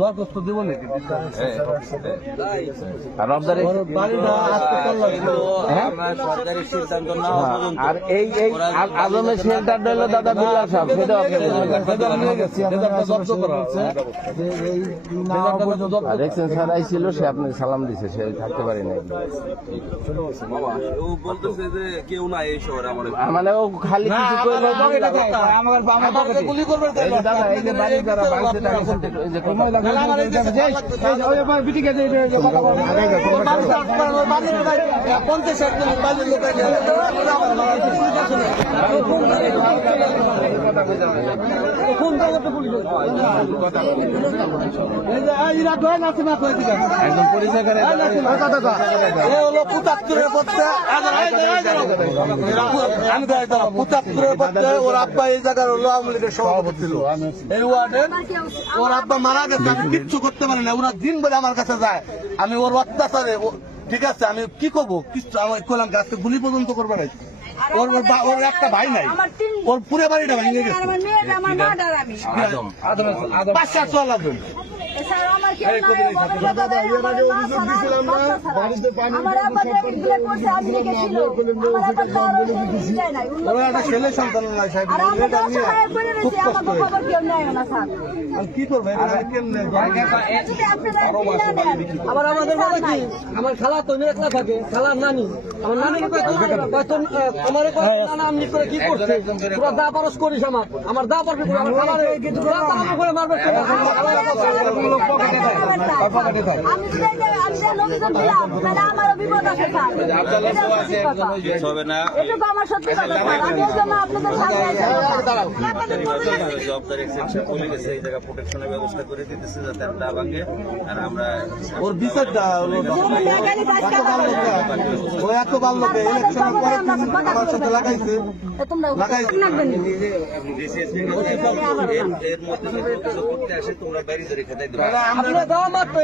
দরখাস্ত দিব নাকি সরকারি সিদ্ধান্ত না আর এই আজমের সেন্টারটা হলো দাদা বিল্লাল সাহেব, সেটাও দেখছেন স্যার আইছিল, সে আপনাকে সালাম দিছে, সে থাকতে পারি না। বলতেছে যে কেউ নাই এই শহরে মানে ও খালি কিছু করবে গুলি করবে একদম পরিচয় করে ওর আব্বা এই জায়গার হলো আওয়ামী লীগের সভাপতি ছিল এই ওয়ার্ডের। ওর আব্বা মারা গেছে, আমি কিচ্ছু করতে পারি না। ওরা দিন বলে আমার কাছে যায়, আমি ওর অত্যাচারে, ঠিক আছে আমি কি করবো, কিছু আমার করলাম, গাছকে গুলি পর্যন্ত করবে না। ওর একটা ভাই নাই, ওর পুরো বাড়িটা ভেঙে গেছে। 5-7 লাগবে। ছেলে সন্তান খুব কষ্ট, কি করবে? আবার আমাদের বলে কি, আমার খালা তো মেয়েকলা থাকে, খালার নানি, আমার নানি আমার আমনি করে কি করছে, তোরা দা পারস করিস, আমার দা পারবি আমার খালারে করে মারবে। প্রোটেকশনের ব্যবস্থা করে দিতেছে যাতে না ভাঙে। আর আমরা ওর বিচারটা ও এত ভালো ইলেকশনের পরে আমার সাথে লাগাইছে এর মধ্যে করতে আসে, তোমরা বাইরে রেখে দেয়। আপনারা দাও মাত্র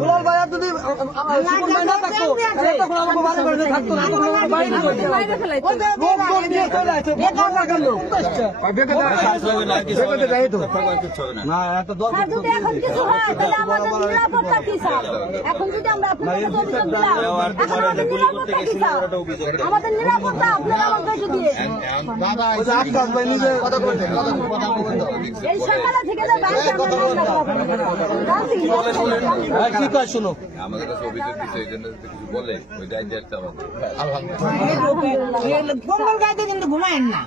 দুলাল ভাই যদি না থাকতো তখন আমাকে বাড়ি করে থাকতো না, এখন যদি আমরা আমাদের নিরাপত্তা আপনারা আমাদেরকে দিয়ে এই সকালে থেকে কি কয় শুনো, আমাদের কাছে অভিযোগ দিচ্ছে, এই জন্য কিছু বলে ওই দায়িত্ব একটা আমাদের ঘুমায়েন না।